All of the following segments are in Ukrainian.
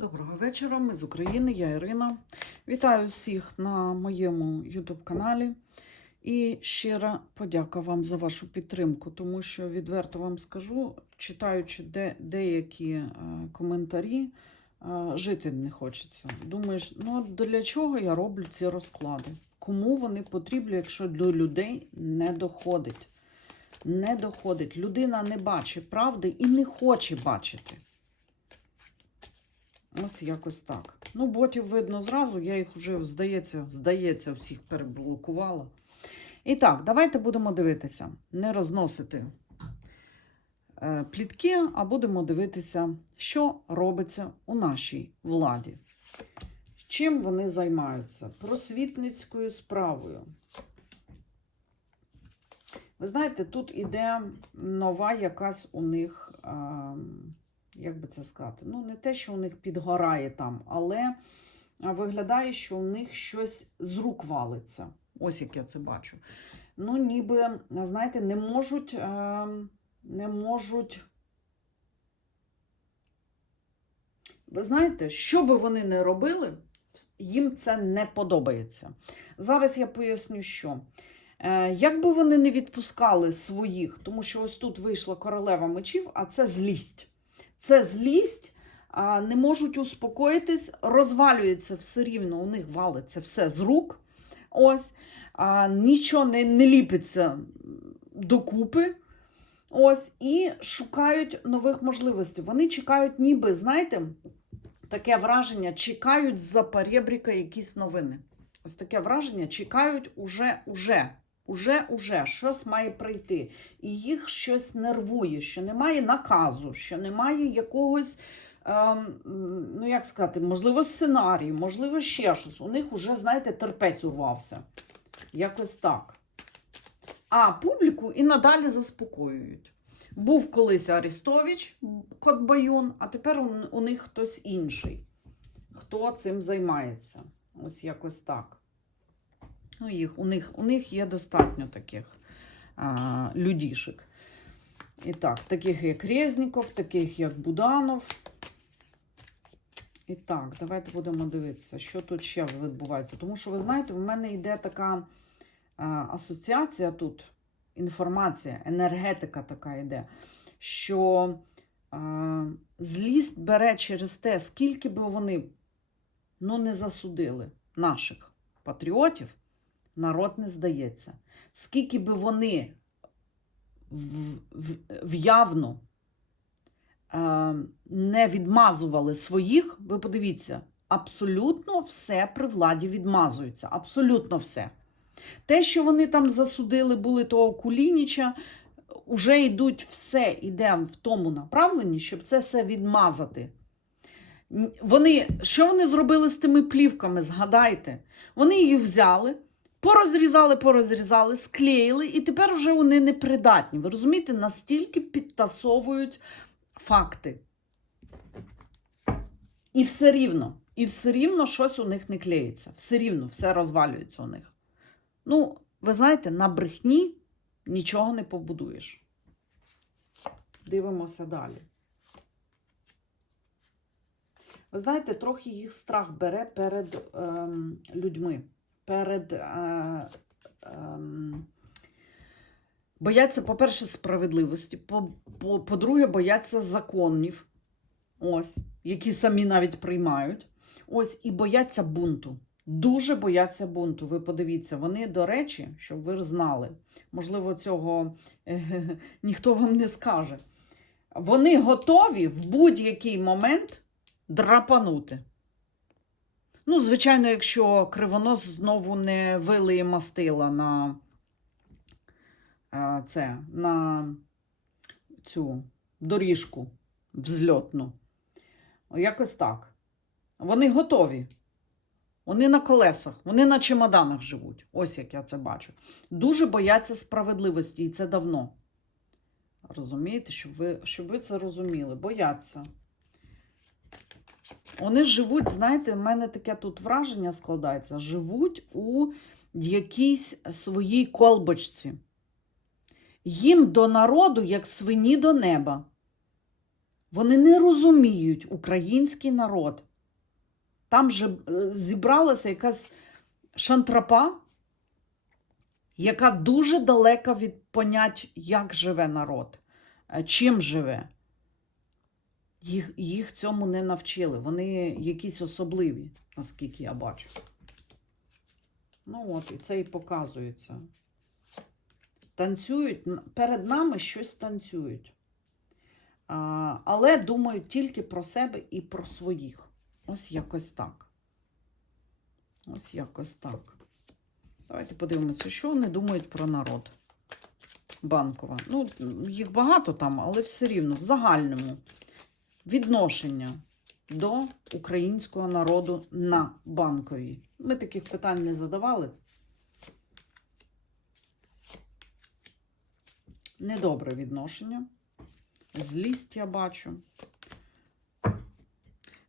Доброго вечора, ми з України, я Ірина. Вітаю всіх на моєму YouTube каналі. І щира подяка вам за вашу підтримку, тому що відверто вам скажу, читаючи де, деякі е, коментарі, е, жити не хочеться. Думаєш, ну а для чого я роблю ці розклади? Кому вони потрібні, якщо до людей не доходить? Не доходить. Людина не бачить правди і не хоче бачити. Ось якось так. Ну, ботів видно зразу, я їх вже, здається, здається, всіх переблокувала. І так, давайте будемо дивитися. Не розносити е, плітки, а будемо дивитися, що робиться у нашій владі. Чим вони займаються? Просвітницькою справою. Ви знаєте, тут іде нова якась у них. Е, як би це сказати, ну не те, що у них підгорає там, але виглядає, що у них щось з рук валиться. Ось як я це бачу. Ну, ніби, знаєте, не можуть, не можуть. Ви знаєте, що би вони не робили, їм це не подобається. Зараз я поясню, що. Е, Як би вони не відпускали своїх, тому що ось тут вийшла королева мечів, а це злість це злість, не можуть успокоїтись, розвалюється все рівно, у них валиться все з рук. Ось, Нічого не, не ліпиться докупи. Ось, І шукають нових можливостей. Вони чекають, ніби, знаєте, таке враження, чекають з-за перебріка якісь новини. Ось таке враження, чекають уже, уже. Уже, уже щось має прийти, і їх щось нервує, що немає наказу, що немає якогось, ем, ну як сказати, можливо, сценарію, можливо, ще щось. У них вже, знаєте, терпець урвався. Якось так. А публіку і надалі заспокоюють. Був колись Арістович, Котбаюн, а тепер у, у них хтось інший. Хто цим займається? Ось якось так. Ну, їх, у, них, у них є достатньо таких а, людішек. І так, таких як Резніков, таких як Буданов. І так, давайте будемо дивитися, що тут ще відбувається. Тому що, ви знаєте, в мене йде така а, асоціація тут, інформація, енергетика така йде, що а, злість бере через те, скільки би вони ну, не засудили наших патріотів народ не здається. Скільки би вони в, в, в'явно е, не відмазували своїх, ви подивіться, абсолютно все при владі відмазується. Абсолютно все. Те, що вони там засудили, були того Кулініча, вже йдуть все, йде в тому направленні, щоб це все відмазати. Вони, Що вони зробили з тими плівками? Згадайте, вони їх взяли. Порозрізали, порозрізали, склеїли, і тепер вже вони непридатні. Ви розумієте, настільки підтасовують факти. І все рівно, і все рівно щось у них не клеїться. Все рівно, все розвалюється у них. Ну, ви знаєте, на брехні нічого не побудуєш. Дивимося далі. Ви знаєте, трохи їх страх бере перед ем, людьми перед. Е, е, бояться, по-перше, справедливості, по-друге, бояться законів, ось, які самі навіть приймають. Ось, і бояться бунту. Дуже бояться бунту. Ви подивіться, вони, до речі, щоб ви знали, можливо, цього е, ніхто вам не скаже. Вони готові в будь-який момент драпанути. Ну, звичайно, якщо кривонос знову не вилиє мастила на це, на цю доріжку взльотну. Якось так. Вони готові. Вони на колесах, вони на чемоданах живуть. Ось як я це бачу. Дуже бояться справедливості, і це давно. Розумієте, щоб ви, щоб ви це розуміли. Бояться. Вони живуть, знаєте, в мене таке тут враження складається, живуть у якійсь своїй колбочці. Їм до народу, як свині до неба. Вони не розуміють український народ. Там же е, зібралася якась шантрапа, яка дуже далека від понять, як живе народ, е, чим живе. Їх, їх цьому не навчили. Вони якісь особливі, наскільки я бачу. Ну от, і це і показується. Танцюють, перед нами щось танцюють. А, але думають тільки про себе і про своїх. Ось якось так. Ось якось так. Давайте подивимося, що вони думають про народ. Банкова. Ну, їх багато там, але все рівно, в загальному відношення до українського народу на банковій. Ми таких питань не задавали. Недобре відношення. Злість я бачу.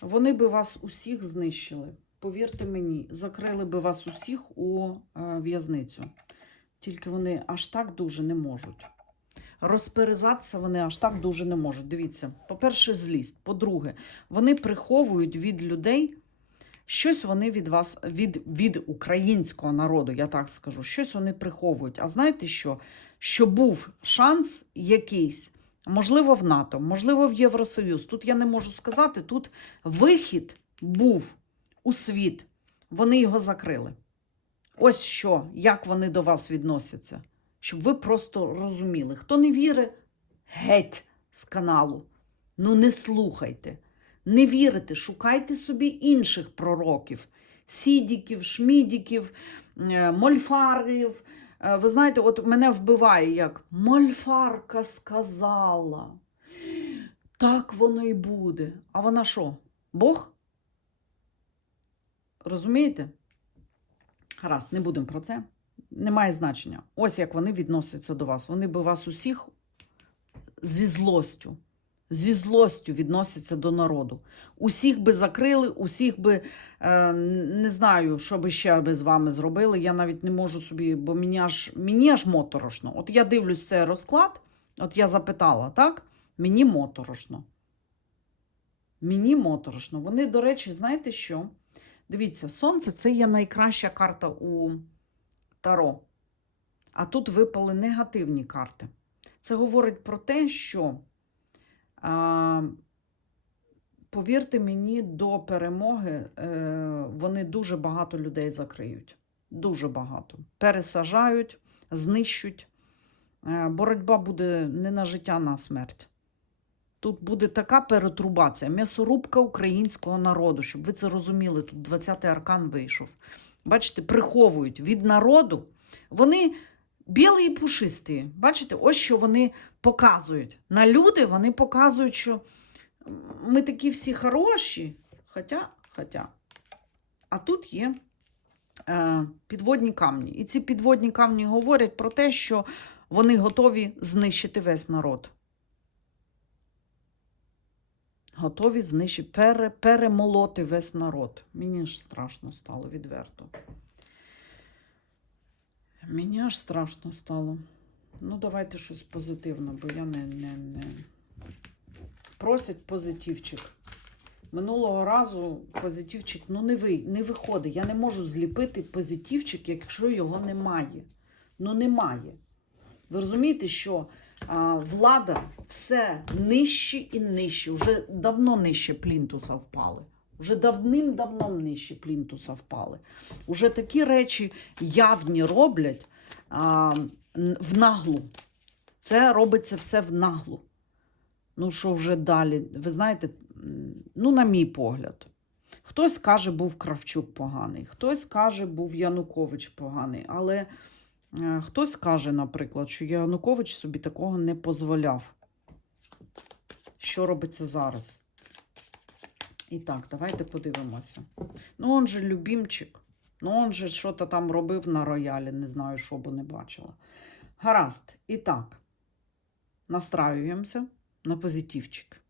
Вони би вас усіх знищили. Повірте мені, закрили би вас усіх у е, в'язницю. Тільки вони аж так дуже не можуть. Розперезатися вони аж так дуже не можуть. Дивіться, по-перше, злість. По-друге, вони приховують від людей щось вони від вас, від, від українського народу, я так скажу, щось вони приховують. А знаєте що? Що був шанс якийсь, можливо, в НАТО, можливо, в Євросоюз. Тут я не можу сказати, тут вихід був у світ. Вони його закрили. Ось що, як вони до вас відносяться. Щоб ви просто розуміли. Хто не вірить, геть з каналу. Ну не слухайте. Не вірите, шукайте собі інших пророків. Сідіків, шмідіків, е, мольфарів. Е, Ви знаєте, от мене вбиває як мольфарка сказала. Так воно і буде. А вона що? Бог? Розумієте? Гаразд, не будемо про це. Немає значення. Ось як вони відносяться до вас. Вони би вас усіх зі злостю, зі злостю відносяться до народу. Усіх би закрили, усіх би е, не знаю, що би ще би з вами зробили. Я навіть не можу собі, бо мені аж, мені аж моторошно. От я дивлюсь цей розклад, от я запитала, так? Мені моторошно. Мені моторошно. Вони, до речі, знаєте що? Дивіться, сонце це є найкраща карта у Таро. А тут випали негативні карти. Це говорить про те, що, а, повірте мені, до перемоги е, вони дуже багато людей закриють. Дуже багато. Пересажають, знищуть. Е, боротьба буде не на життя, а на смерть. Тут буде така перетрубація, м'ясорубка українського народу, щоб ви це розуміли. Тут 20-й аркан вийшов. Бачите, приховують від народу. Вони білі і пушисті. Бачите, ось що вони показують. На люди вони показують, що ми такі всі хороші. Хоча, хоча. А тут є е, підводні камні. І ці підводні камні говорять про те, що вони готові знищити весь народ. Готові знищити, пере, перемолоти весь народ. Мені ж страшно стало відверто. Мені аж страшно стало. Ну, давайте щось позитивне, бо я не. не, не... Просять позитивчик. Минулого разу позитивчик ну, не, ви, не виходить. Я не можу зліпити позитивчик, якщо його немає. Ну, немає. Ви розумієте, що влада все нижче і нижче. Вже давно нижче плінтуса впали. Вже давним-давно нижче плінтуса впали. Уже такі речі явні роблять а, в наглу. Це робиться все в наглу. Ну, що вже далі? Ви знаєте, ну, на мій погляд. Хтось каже, був Кравчук поганий, хтось каже, був Янукович поганий, але хтось каже, наприклад, що Янукович собі такого не дозволяв. Що робиться зараз? І так, давайте подивимося. Ну, он же любімчик. Ну, он же що то там робив на роялі, не знаю, що бо не бачила. Гаразд. І так, настраюємося на позитивчик.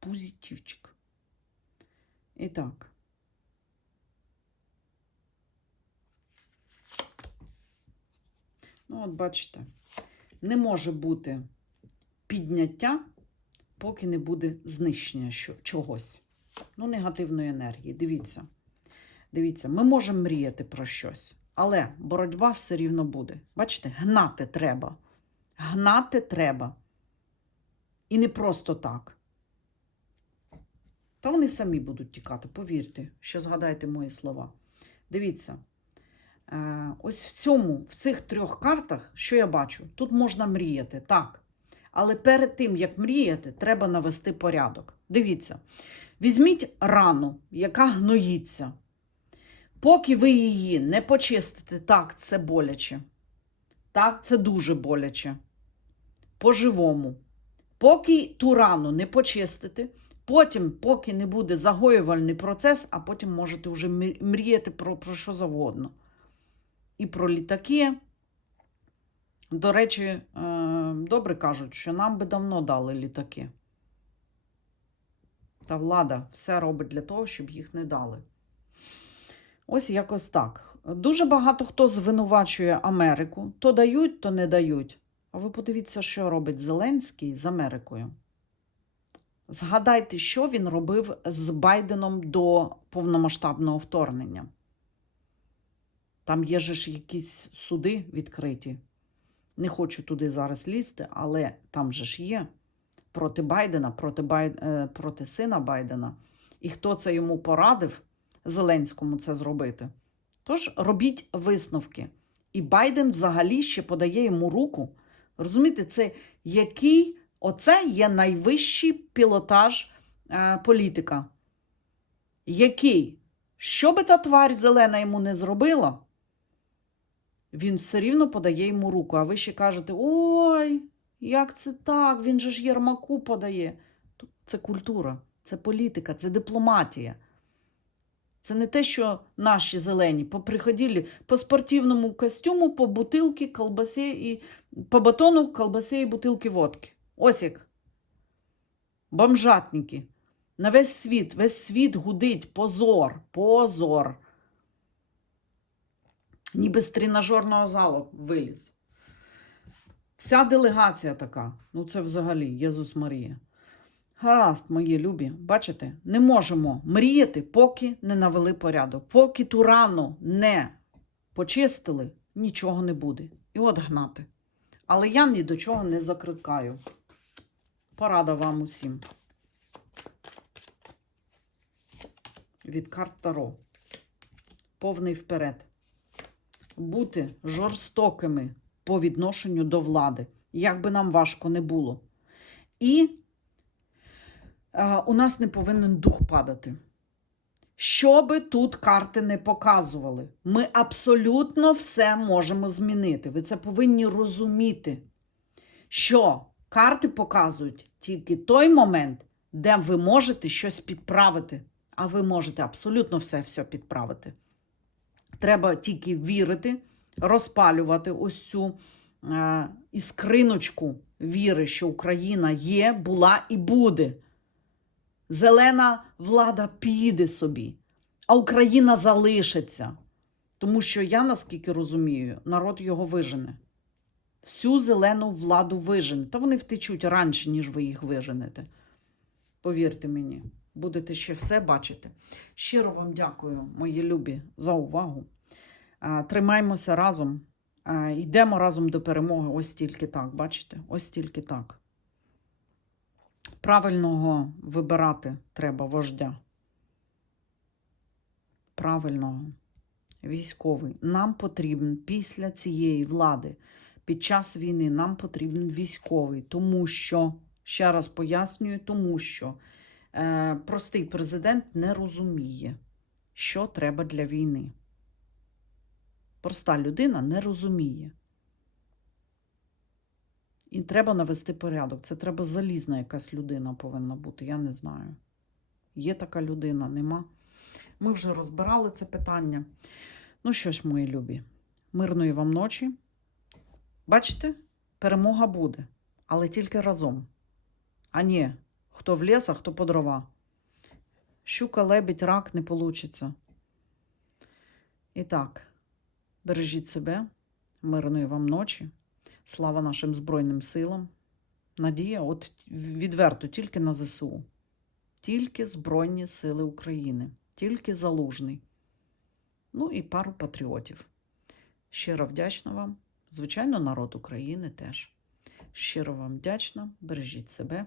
Позитивчик. І так. Ну, от бачите, не може бути підняття, поки не буде знищення чогось. ну, негативної енергії. Дивіться. Дивіться, ми можемо мріяти про щось, але боротьба все рівно буде. Бачите, гнати треба. Гнати треба. І не просто так. Та вони самі будуть тікати, повірте, ще згадайте мої слова. Дивіться, ось в цьому, в цих трьох картах, що я бачу, тут можна мріяти, так. Але перед тим, як мріяти, треба навести порядок. Дивіться, візьміть рану, яка гноїться. Поки ви її не почистите, так, це боляче. Так, це дуже боляче. По-живому. Поки ту рану не почистите, потім, поки не буде загоювальний процес, а потім можете вже мріяти про, про що завгодно. І про літаки. До речі, е, добре кажуть, що нам би давно дали літаки. Та влада все робить для того, щоб їх не дали. Ось якось так. Дуже багато хто звинувачує Америку. То дають, то не дають. А ви подивіться, що робить Зеленський з Америкою. Згадайте, що він робив з Байденом до повномасштабного вторгнення. Там є ж якісь суди відкриті. Не хочу туди зараз лізти, але там же ж є проти Байдена, проти, Бай... е, проти сина Байдена. І хто це йому порадив Зеленському це зробити? Тож робіть висновки. І Байден взагалі ще подає йому руку. Розумієте, це який оце є найвищий пілотаж е, політика. Який, що би та тварь зелена йому не зробила, він все рівно подає йому руку. А ви ще кажете: ой, як це так? Він же ж Єрмаку подає. Це культура, це політика, це дипломатія. Це не те, що наші зелені поприходили по спортивному костюму, по бутилки, колбасі і по батону, колбасі і бутилки водки. Ось як. Бомжатники. На весь світ, весь світ гудить. Позор, позор. Ніби з тренажерного залу виліз. Вся делегація така. Ну, це взагалі Єсус Марія. Гаразд, мої любі, бачите, не можемо мріяти, поки не навели порядок. Поки ту рану не почистили, нічого не буде. І от гнати. Але я ні до чого не закликаю. Порада вам усім. Від карт Таро. Повний вперед. Бути жорстокими по відношенню до влади, як би нам важко не було. І е, у нас не повинен дух падати. Що би тут карти не показували, ми абсолютно все можемо змінити. Ви це повинні розуміти, що карти показують тільки той момент, де ви можете щось підправити, а ви можете абсолютно все, все підправити. Треба тільки вірити, розпалювати ось цю е, іскриночку віри, що Україна є, була і буде. Зелена влада піде собі, а Україна залишиться. Тому що я, наскільки розумію, народ його вижене. Всю зелену владу вижене. Та вони втечуть раніше, ніж ви їх виженете. Повірте мені, будете ще все бачити. Щиро вам дякую, мої любі, за увагу. А, Тримаймося разом. Йдемо разом до перемоги. Ось тільки так, бачите? Ось тільки так. Правильного вибирати треба вождя. Правильного. Військовий. Нам потрібен після цієї влади, під час війни, нам потрібен військовий, тому що, ще раз пояснюю, тому що простий президент не розуміє, що треба для війни. Проста людина не розуміє. І треба навести порядок. Це треба залізна якась людина повинна бути. Я не знаю. Є така людина, нема. Ми вже розбирали це питання. Ну що ж, мої любі, мирної вам ночі. Бачите, перемога буде, але тільки разом. А ні, хто в ліс, а хто по дрова. Щука, лебідь, рак не получиться. І так, бережіть себе, мирної вам ночі. Слава нашим Збройним силам. Надія, от відверто, тільки на ЗСУ. Тільки Збройні Сили України, тільки Залужний. Ну і пару патріотів. Щиро вдячна вам. Звичайно, народ України теж. Щиро вам вдячна. Бережіть себе